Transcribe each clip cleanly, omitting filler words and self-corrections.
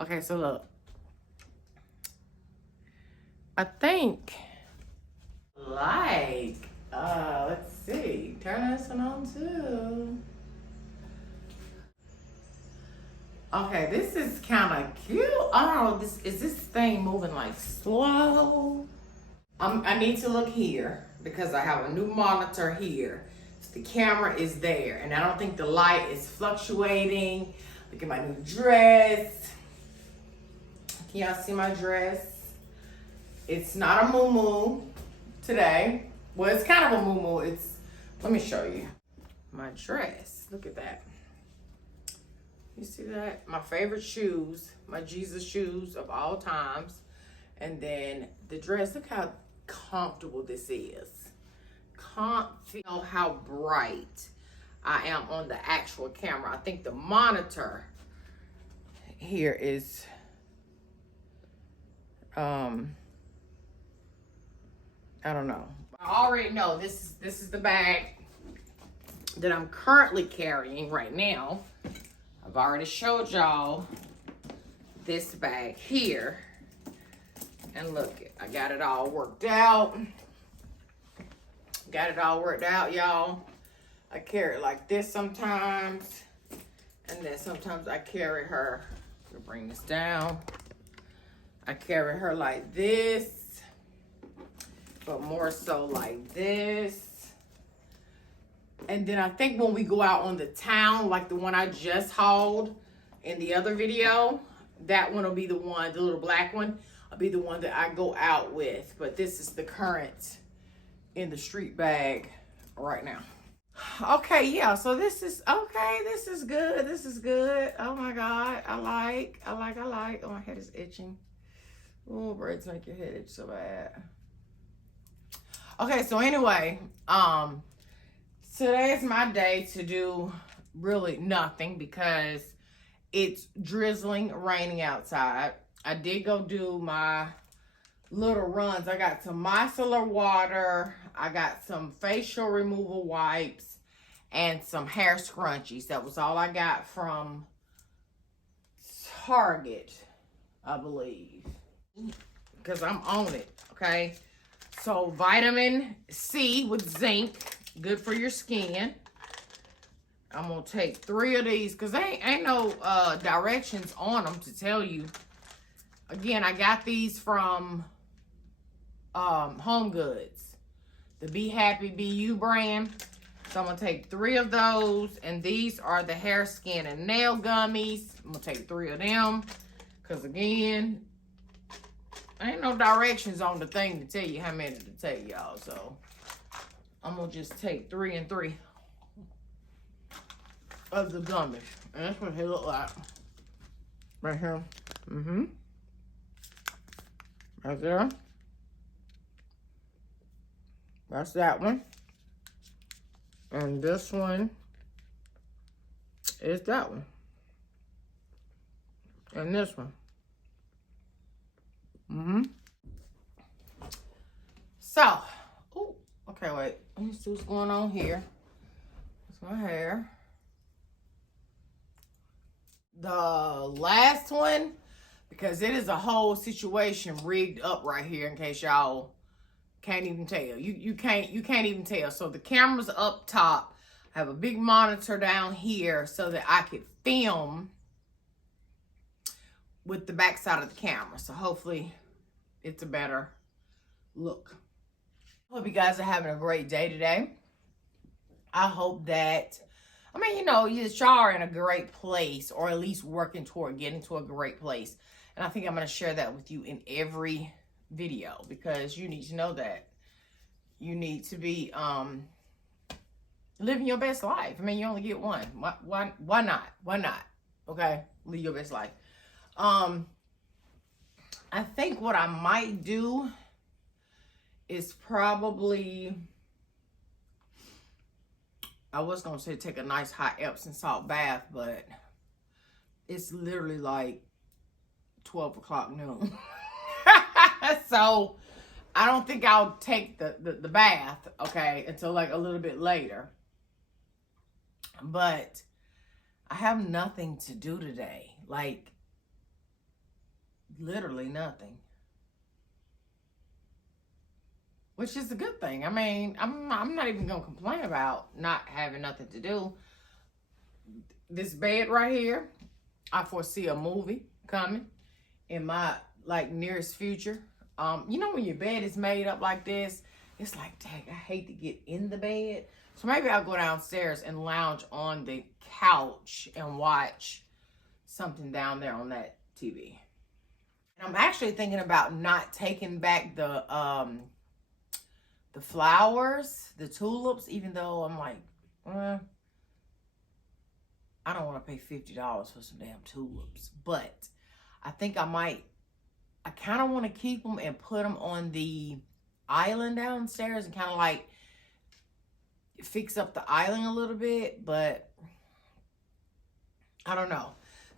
Okay, so look. I think, let's see. Turn this one on too. Okay, this is kind of cute. I don't know, is this thing moving like slow? I need to look here because I have a new monitor here. So the camera is there, and I don't think the light is fluctuating. Look at my new dress. Can y'all see my dress? It's not a muumuu today. Well, it's kind of a muumuu. Let me show you my dress. Look at that. You see that? My favorite shoes, my Jesus shoes of all times. And then the dress, look how comfortable this is. Comfy. You know how bright I am on the actual camera. I think the monitor here is, I don't know. I already know this is the bag that I'm currently carrying right now. I've already showed y'all this bag here. And look, I got it all worked out. Got it all worked out, y'all. I carry it like this sometimes. And then sometimes I carry her, to bring this down. I carry her like this, but more so like this. And then I think when we go out on the town, like the one I just hauled in the other video, that one will be the one, the little black one, will be the one that I go out with. But this is the current in the street bag right now. Okay, yeah, so this is, okay, this is good. This is good. Oh my God, I like. Oh, my head is itching. Oh, braids make your head itch so bad. Okay, so anyway, today is my day to do really nothing because it's drizzling, raining outside. I did go do my little runs. I got some micellar water. I got some facial removal wipes and some hair scrunchies. That was all I got from Target, I believe, because I'm on it, okay? So vitamin C with zinc, good for your skin. I'm gonna take 3 of these because ain't no directions on them to tell you. Again, I got these from Home Goods, the Be Happy Be You brand. So I'm gonna take 3 of those, and these are the hair, skin, and nail gummies. I'm gonna take 3 of them because again, ain't no directions on the thing to tell you how many to take, y'all. So I'm gonna just take 3 and 3 of the gummies, and that's what they look like right here. Right there. That's that one. And this one is that one. And this one. So, oh, okay, wait. Let me see what's going on here. It's my hair. The last one, because it is a whole situation rigged up right here in case y'all can't even tell. You can't even tell. So the camera's up top. I have a big monitor down here so that I could film with the back side of the camera. So hopefully it's a better look. Hope you guys are having a great day today. I hope that, I mean, you know, y'all are in a great place, or at least working toward getting to a great place. And I think I'm going to share that with you in every video, because you need to know that you need to be living your best life. I mean, you only get one. Why not? Okay, live your best life. I think what I might do is probably, I was gonna say take a nice hot Epsom salt bath, but it's literally like 12 o'clock noon. So I don't think I'll take the bath, okay, until like a little bit later. But I have nothing to do today. Like, literally nothing. Which is a good thing. I mean, I'm not even gonna complain about not having nothing to do. This bed right here, I foresee a movie coming in my like nearest future. You know when your bed is made up like this, it's like, dang, I hate to get in the bed. So maybe I'll go downstairs and lounge on the couch and watch something down there on that TV. And I'm actually thinking about not taking back the flowers, the tulips, even though I'm like, I don't want to pay $50 for some damn tulips. But I think I kind of want to keep them and put them on the island downstairs and kind of like fix up the island a little bit. But I don't know.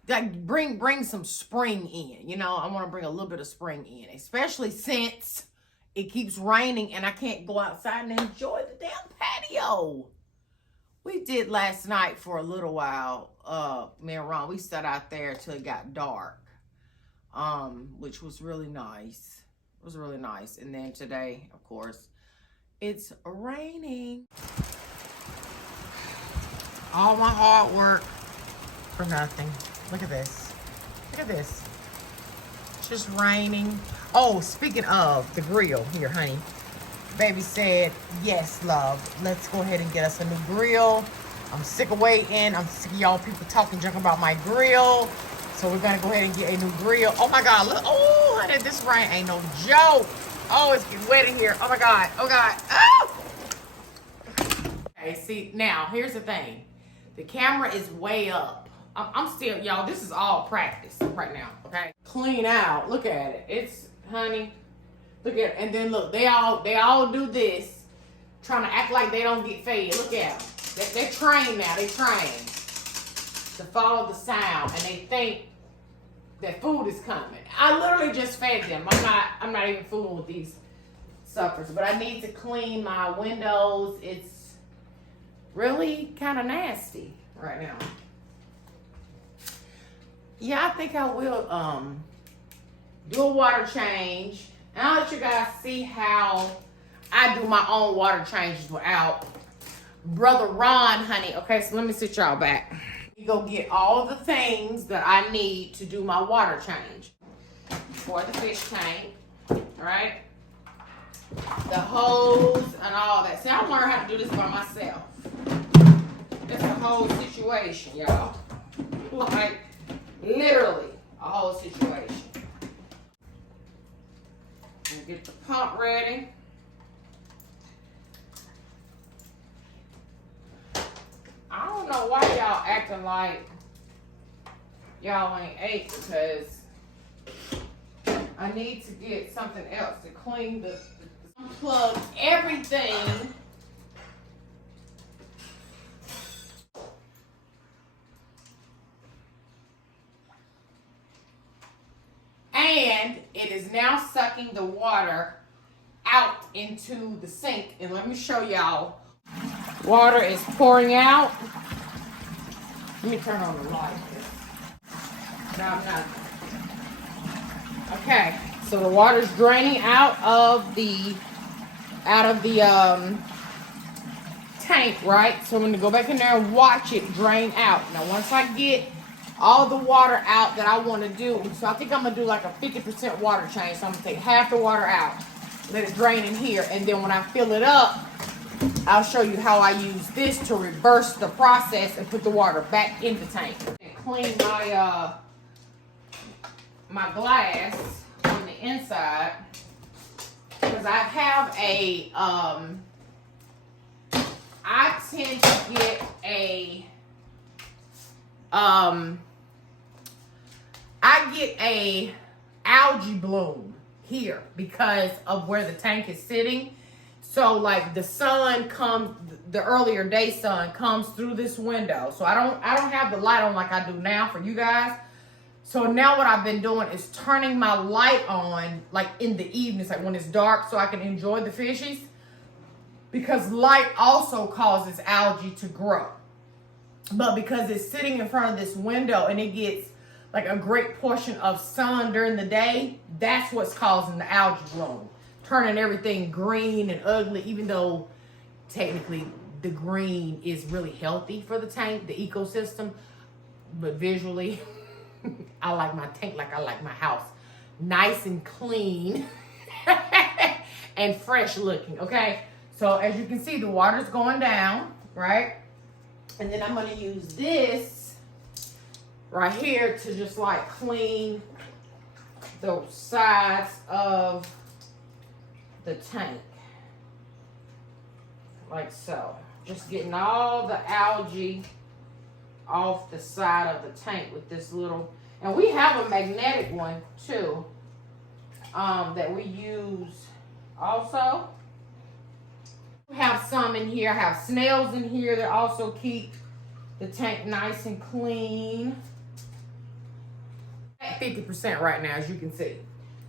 Like bring some spring in. You know, I want to bring a little bit of spring in, especially since it keeps raining and I can't go outside and enjoy the damn patio. We did last night for a little while. Me and Ron, we sat out there till it got dark, which was really nice. It was really nice. And then today, of course, it's raining. All my hard work for nothing. Look at this. Look at this. It's just raining. Oh, speaking of the grill, here, honey. Baby said, yes, love. Let's go ahead and get us a new grill. I'm sick of waiting. I'm sick of y'all people talking junk about my grill. So we're going to go ahead and get a new grill. Oh, my God. Look. Oh, honey, this rain ain't no joke. Oh, it's getting wet in here. Oh, my God. Oh, God. Oh! Okay, see, now, here's the thing. The camera is way up. I'm still, y'all, this is all practice right now, okay? Clean out. Look at it. It's, honey, look at it. And then look, they all do this, trying to act like they don't get fed. Look at them. They're trained now. They're trained to follow the sound, and they think that food is coming. I literally just fed them. I'm not even fooling with these suckers, but I need to clean my windows. It's really kind of nasty right now. Yeah, I think I will do a water change. And I'll let you guys see how I do my own water changes without Brother Ron, honey. Okay, so let me sit y'all back. You go get all the things that I need to do my water change for the fish tank, right? The hose and all that. See, I learned how to do this by myself. It's a whole situation, y'all. Like, literally a whole situation. And get the pump ready. I don't know why y'all acting like y'all ain't ate, because I need to get something else to clean the unplug everything. And it is now sucking the water out into the sink. And let me show y'all. Water is pouring out. Let me turn on the light. No, I'm not. Okay, so the water's draining out of the tank, right? So I'm gonna go back in there and watch it drain out. Now, once I get all the water out that I want to do, so I think I'm gonna do like a 50% water change. So I'm gonna take half the water out, let it drain in here, and then when I fill it up, I'll show you how I use this to reverse the process and put the water back in the tank. And clean my my glass on the inside, because I have a I tend to get a I get a algae bloom here because of where the tank is sitting. So like the sun comes, the earlier day sun comes through this window. So I don't have the light on like I do now for you guys. So now what I've been doing is turning my light on like in the evenings, like when it's dark, so I can enjoy the fishies. Because light also causes algae to grow. but because it's sitting in front of this window and it gets like a great portion of sun during the day, that's what's causing the algae bloom, turning everything green and ugly, even though technically the green is really healthy for the tank, the ecosystem. But visually, I like my tank like I like my house. Nice and clean and fresh looking, okay? So as you can see, the water's going down, right? And then I'm gonna use this right here to just like clean the sides of the tank. Like so. Just getting all the algae off the side of the tank with this little, and we have a magnetic one too, that we use also. We have some in here. I have snails in here that also keep the tank nice and clean. At 50% right now, as you can see.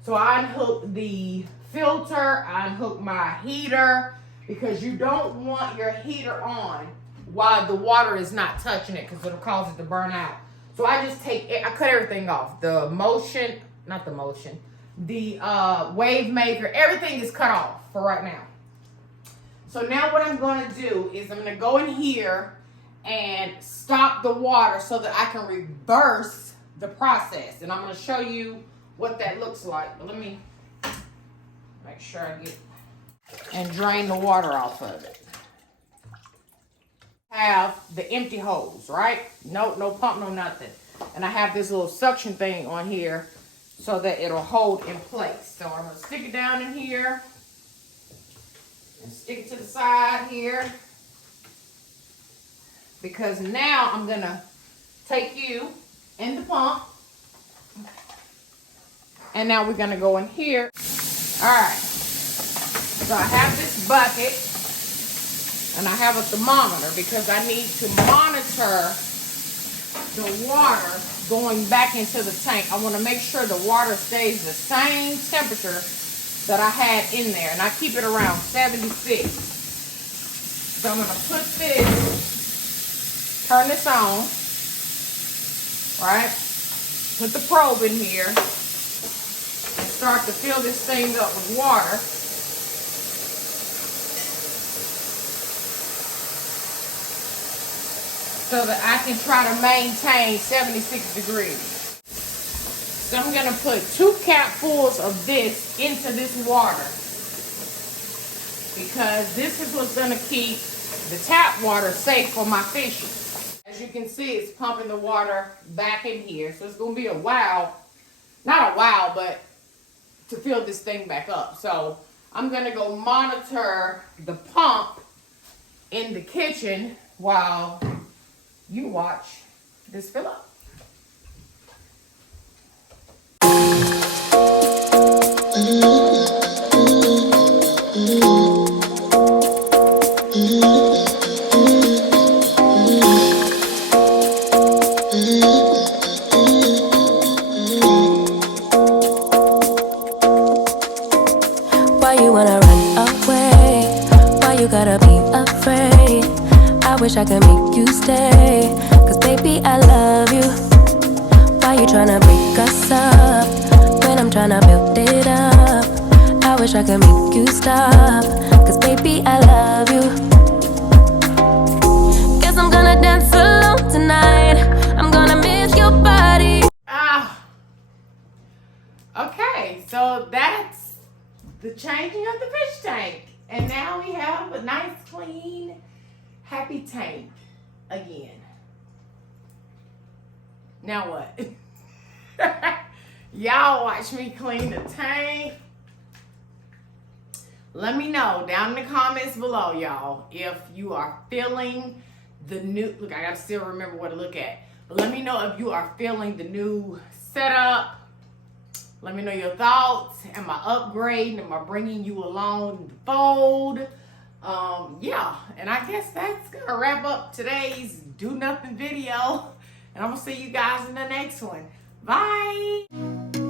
So I unhooked the filter, I unhooked my heater, because you don't want your heater on while the water is not touching it, because it'll cause it to burn out. So I just I cut everything off. The motion, not the motion, the wave maker, everything is cut off for right now. So now what I'm going to do is I'm going to go in here and stop the water so that I can reverse the process. And I'm going to show you what that looks like. But let me make sure I get and drain the water off of it. Have the empty hose, right? No pump, no nothing. And I have this little suction thing on here so that it'll hold in place. So I'm going to stick it down in here and stick it to the side here, because now I'm going to take you in the pump, and now we're going to go in here. All right. So I have this bucket, and I have a thermometer because I need to monitor the water going back into the tank. I want to make sure the water stays the same temperature that I had in there, and I keep it around 76. So I'm going to put this, turn this on, right? Put the probe in here and start to fill this thing up with water. So that I can try to maintain 76 degrees. So I'm gonna put 2 capfuls of this into this water, because this is what's gonna keep the tap water safe for my fishing. As you can see, it's pumping the water back in here. So it's gonna be a while, not a while, but to fill this thing back up. So I'm gonna go monitor the pump in the kitchen while you watch this fill up. Why you wanna run away? Why you gotta be afraid? I wish I could make you stay, 'cause baby I love you. Why you tryna break us up when I'm tryna build it up? I wish I could make you stop, 'cause baby I love you. Guess I'm gonna dance alone tonight. I'm gonna miss your body. Okay, so that's the changing of the fish tank. And now we have a nice, clean, happy tank again. Now what? Y'all watch me clean the tank. Let me know down in the comments below, y'all, if you are feeling the new, look, I gotta still remember what to look at. But let me know if you are feeling the new setup. Let me know your thoughts. Am I upgrading? Am I bringing you along the fold? Yeah, and I guess that's gonna wrap up today's do nothing video. And I'm gonna see you guys in the next one. Bye.